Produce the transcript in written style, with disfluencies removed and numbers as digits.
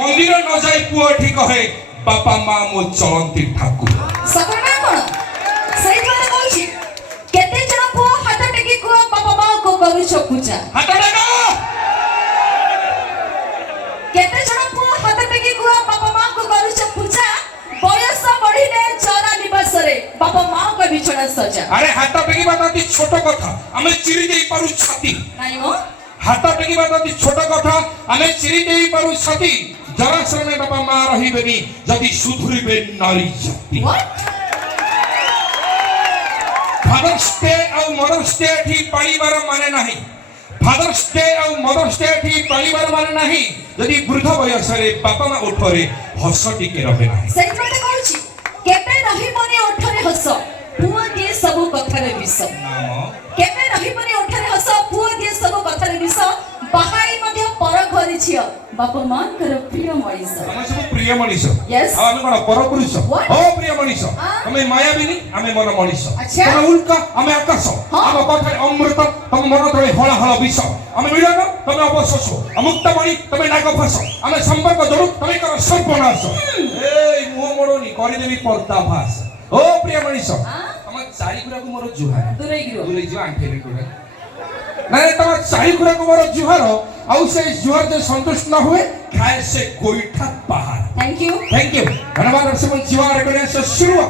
मंदिर न जाई पुओ ठीक कहे बापा मां मो चलंती ठाकुर सपना कोन सही बात कहूची केते जण पुओ हाथ टेकी को बापा मां को करू छ पूजा हाथ टेका केते जण पुओ हाथ टेकी को बापा मां को करू छ पूजा बयस बढ़िले चरा निवास रे बापा मां को बिछड़ा सजा अरे हाथ टेकी बात अति छोट कथा हमें चिरी देई पारु छाती नाही हो हाथ टेकी बात अति छोट कथा हमें चिरी देई पारु छाती जरा श्रमे बापा मां रहिबेनी जदि सुधुरिबे नारी जाति फादर्स डे और मदर्स डे ठी पालिबार माने नाही फादर्स डे और मदर्स डे ठी पालिबार माने नाही जदि वृद्ध वयस रे बापा मां उठरे हस टिके रहे नाही सही बात कहूची केते रहिबनी उठरे हस पुओ दिए सब कथारे विष नाम केते रहिबनी उठरे हस पुओ दिए सब कथारे विष बाहाई मध्ये पर घरी छियो बापा मां कर प्रिय मनीष हम सब प्रिय मनीष Yes. हम कोन परपुरुष What? ओ प्रिय मनीष हमें मायाबिनी हमें मन मनीष अच्छा। हम उल्का हमें आकाश हम कथारे अमृत हम मन तळे हला हला विष हम मिलन तमे अपशोष अमुक्तमणि तमे नागफास हम संपर्क जोडू तमे कर सर्वनाश ए मुह मोडोनी करि देबी पर्दाभास ओ प्रिय मनीष हम चारि गुरा को मोर जुहार दूरे जो आंठे को नहीं तम चारि गुरा को मोर जुहार आउ से जुहार जे संतुष्ट न हुए खाए से गोईठा पहाड़ थैंक यू धन्यवाद। जीवा रेकॉर्डिंग से शुरू